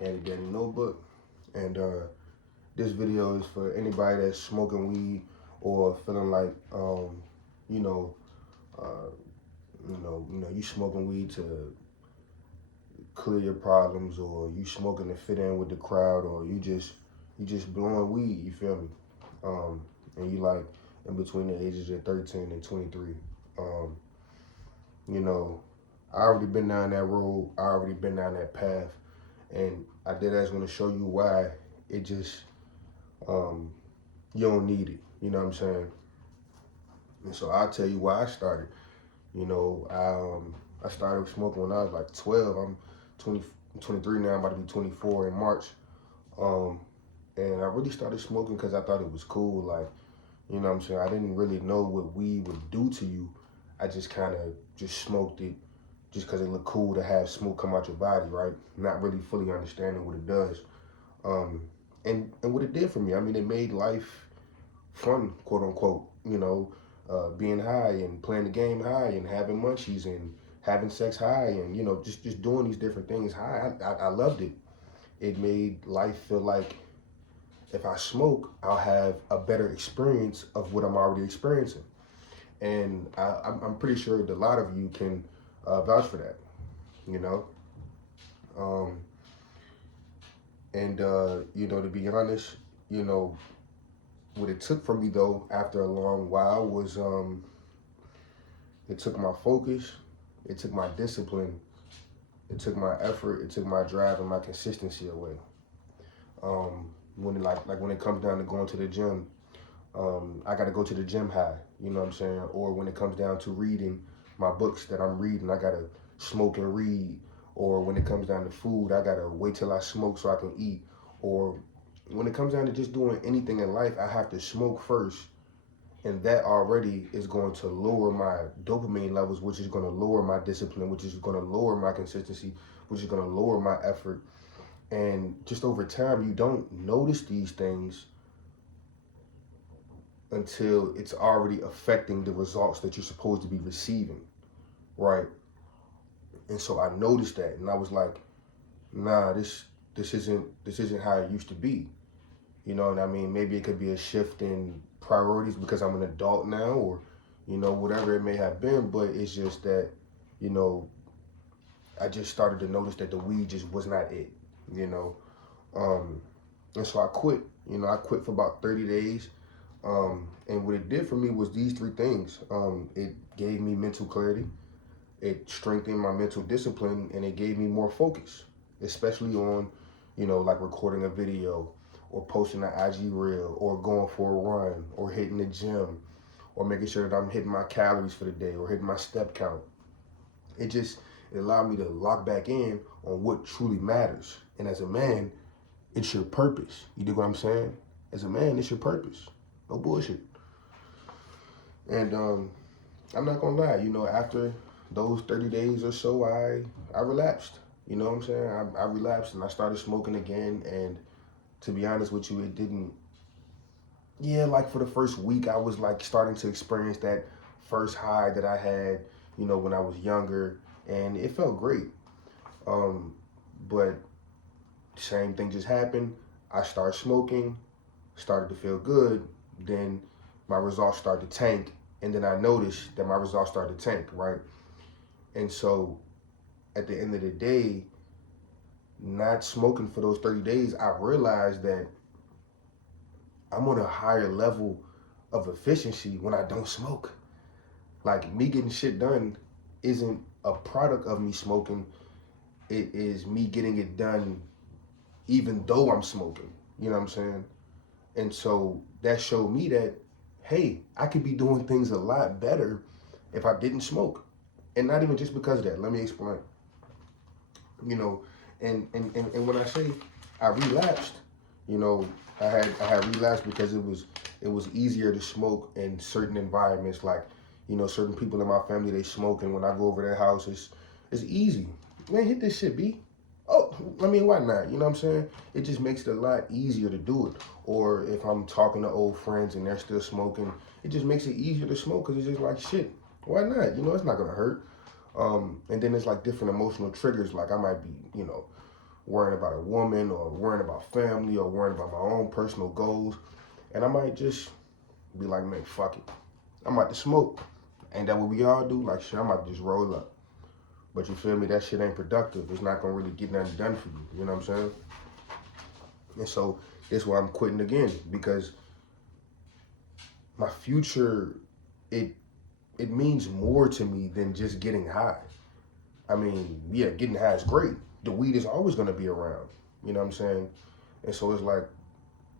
Handy Dandy Notebook, and this video is for anybody that's smoking weed or feeling like, you know, uh, you smoking weed to clear your problems, or you smoking to fit in with the crowd, or you just blowing weed. You feel me? And you like in between the ages of 13 and 23. Um, you know, I already been down that road. I already been down that path, and I did as want to show you why it just um, you don't need it. You know what I'm saying? And so I'll tell you why I started. You know, I started smoking when I was like 12. I'm 20, 23 now. I'm about to be 24 in March. Um, and I really started smoking because I thought it was cool. Like, you know what I'm saying? I didn't really know what weed would do to you. I just kind of just smoked it just because it looked cool to have smoke come out your body, right? Not really fully understanding what it does. Um, and what it did for me, I mean, it made life fun, quote unquote. Being high and playing the game high and having munchies and having sex high and just doing these different things high. I loved it. It made life feel like if I smoke, I'll have a better experience of what I'm already experiencing. And I'm pretty sure that a lot of you can vouch for that, you know. Um, to be honest, you know, what it took from me though after a long while was it took my focus, it took my discipline, it took my effort, it took my drive and my consistency away. When when it comes down to going to the gym, I got to go to the gym high. You know what I'm saying? Or when it comes down to reading my books that I'm reading, I got to smoke and read. Or when it comes down to food, I got to wait till I smoke so I can eat. Or when it comes down to just doing anything in life, I have to smoke first, and that already is going to lower my dopamine levels, which is going to lower my discipline, which is going to lower my consistency, which is going to lower my effort. And just over time, you don't notice these things until it's already affecting the results that you're supposed to be receiving, right? And so I noticed that, and I was like, nah, this isn't how it used to be. You know what I mean? Maybe it could be a shift in priorities because I'm an adult now, or whatever it may have been. But it's just that, you know, I just started to notice that the weed just was not it. You know, um, and so I quit. I quit for about 30 days. And what it did for me was these three things. It gave me mental clarity, it strengthened my mental discipline, and it gave me more focus, especially on, like recording a video or posting an IG reel or going for a run or hitting the gym or making sure that I'm hitting my calories for the day or hitting my step count. It allowed me to lock back in on what truly matters. And as a man, it's your purpose. You dig what I'm saying? As a man, it's your purpose. No bullshit. And I'm not gonna lie, after those 30 days or so, I relapsed. You know what I'm saying? I relapsed and I started smoking again. And to be honest with you, it didn't. Yeah, like for the first week, I was like starting to experience that first high that I had, when I was younger, and it felt great. But same thing just happened. I started smoking, started to feel good. Then my results started to tank, and then I noticed that my results started to tank, right? And so at the end of the day, not smoking for those 30 days, I realized that I'm on a higher level of efficiency when I don't smoke. Like me getting shit done isn't a product of me smoking. It is me getting it done even though I'm smoking. You know what I'm saying? And so that showed me that, hey, I could be doing things a lot better if I didn't smoke. And not even just because of that. Let me explain. You know, and when I say I relapsed, you know, I had relapsed because it was easier to smoke in certain environments. Like, certain people in my family, they smoke, and when I go over their house, it's easy. Man, hit this shit, B. Oh, I mean, why not? You know what I'm saying? It just makes it a lot easier to do it. Or if I'm talking to old friends and they're still smoking, it just makes it easier to smoke because it's just like, shit, why not? It's not going to hurt. And then it's like different emotional triggers. Like I might be, worrying about a woman or worrying about family or worrying about my own personal goals. And I might just be like, man, fuck it. I'm about to smoke. Ain't that what we all do? Like, shit, I'm about to just roll up. But you feel me? That shit ain't productive. It's not gonna really get nothing done for you. You know what I'm saying? And so that's why I'm quitting again, because my future, it it means more to me than just getting high. I mean, yeah, getting high is great. The weed is always gonna be around. You know what I'm saying? And so it's like,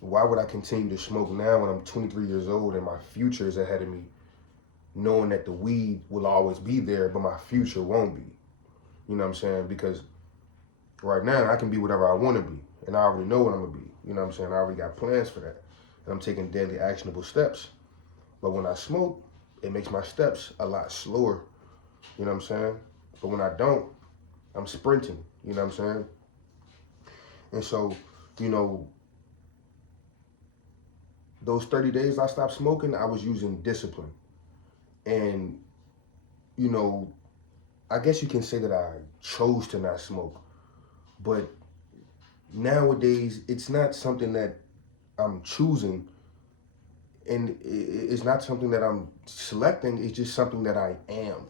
why would I continue to smoke now when I'm 23 years old and my future is ahead of me, knowing that the weed will always be there, but my future won't be? You know what I'm saying? Because right now I can be whatever I want to be, and I already know what I'm gonna be. You know what I'm saying? I already got plans for that, and I'm taking daily actionable steps. But when I smoke, it makes my steps a lot slower. You know what I'm saying? But when I don't, I'm sprinting. You know what I'm saying? And so, you know, those 30 days I stopped smoking, I was using discipline. And, you know, I guess you can say that I chose to not smoke. But nowadays, it's not something that I'm choosing, and it's not something that I'm selecting. It's just something that I am.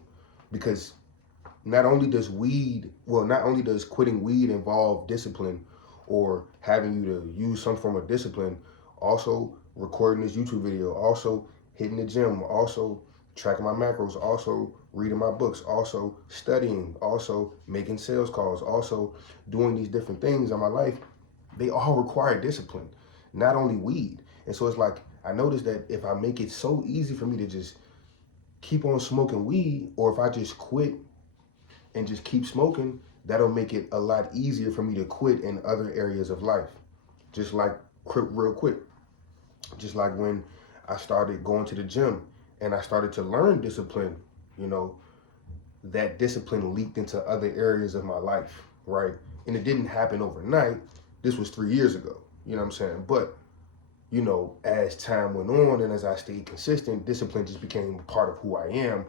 Because not only does quitting weed involve discipline or having you to use some form of discipline, also recording this YouTube video, also hitting the gym, also tracking my macros, also reading my books, also studying, also making sales calls, also doing these different things in my life, they all require discipline, not only weed. And so it's like, I noticed that if I make it so easy for me to just keep on smoking weed, or if I just quit and just keep smoking, that'll make it a lot easier for me to quit in other areas of life. Just like real quick, just like when I started going to the gym and I started to learn discipline, you know, that discipline leaked into other areas of my life, right? And it didn't happen overnight. This was 3 years ago, you know what I'm saying? But, you know, as time went on and as I stayed consistent, discipline just became part of who I am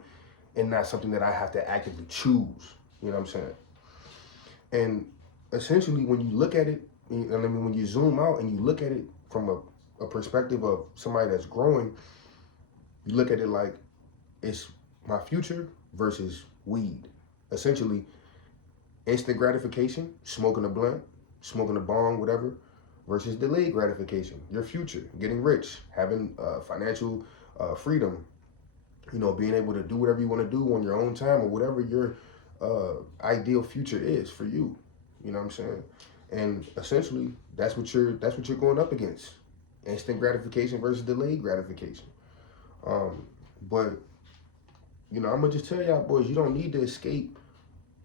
and not something that I have to actively choose, you know what I'm saying? And essentially, when you look at it, and I mean, when you zoom out and you look at it from a perspective of somebody that's growing, you look at it like it's my future versus weed. Essentially, instant gratification, smoking a blunt, smoking a bong, whatever, versus delayed gratification, your future, getting rich, having financial freedom, you know, being able to do whatever you want to do on your own time or whatever your ideal future is for you. You know what I'm saying? And essentially, that's what you're going up against: instant gratification versus delayed gratification. Um, but you know, I'm gonna just tell y'all boys, you don't need to escape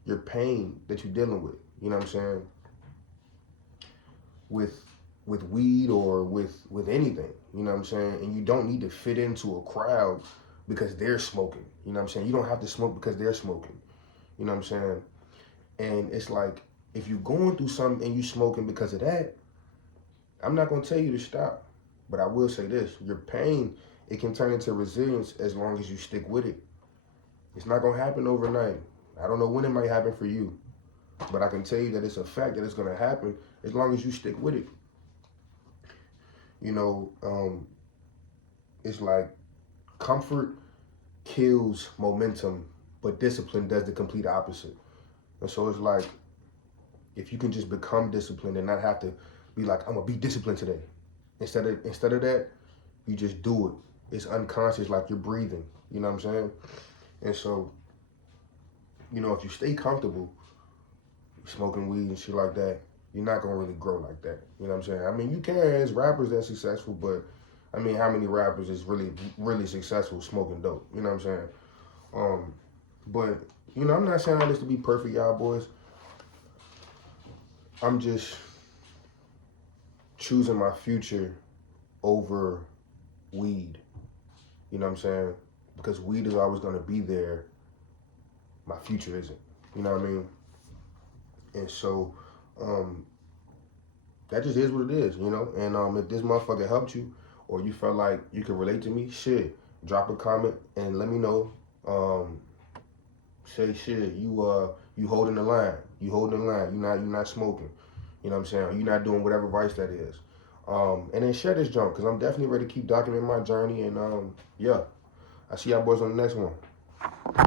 your pain that you're dealing with. You know what I'm saying? With weed or with anything. You know what I'm saying? And you don't need to fit into a crowd because they're smoking. You know what I'm saying? You don't have to smoke because they're smoking. You know what I'm saying? And it's like, if you're going through something and you smoking because of that, I'm not gonna tell you to stop. But I will say this: your pain, it can turn into resilience as long as you stick with it. It's not gonna happen overnight. I don't know when it might happen for you, but I can tell you that it's a fact that it's gonna happen as long as you stick with it. You know, it's like comfort kills momentum, but discipline does the complete opposite. And so it's like, if you can just become disciplined and not have to be like, I'm gonna be disciplined today. Instead of that, you just do it. It's unconscious, like you're breathing. You know what I'm saying? And so, you know, if you stay comfortable smoking weed and shit like that, you're not gonna really grow like that. You know what I'm saying? I mean, you can as rappers that's successful, but I mean, how many rappers is really successful smoking dope? You know what I'm saying? But you know, I'm not saying all this to be perfect, y'all boys. I'm just choosing my future over weed. You know what I'm saying? Because weed is always gonna be there. My future isn't. You know what I mean? And so, that just is what it is, you know? And if this motherfucker helped you or you felt like you could relate to me, shit, drop a comment and let me know. Say shit, you holding the line. You holding the line. You're not smoking. You know what I'm saying? You're not doing whatever vice that is. And then share this junk because I'm definitely ready to keep documenting my journey. And yeah, I see y'all boys on the next one.